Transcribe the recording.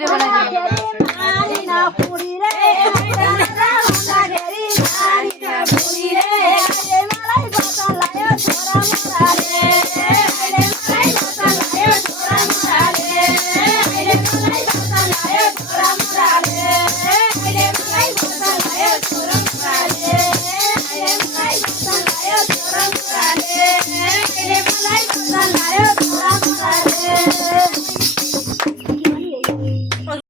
video बनाइदिनु नानी ना पुरी रे घेरी नानी ना पुरी रे अहिले मलाई बता लायो छोरा मोरा रे अहिले मलाई बता लायो छोरा मोरा रे अहिले मलाई बता लायो छोरा मोरा रे अहिले मलाई बता लायो छोरा मोरा रे अहिले मलाई बता लायो छोरा मोरा रे अहिले मलाई बता लायो छोरा मोरा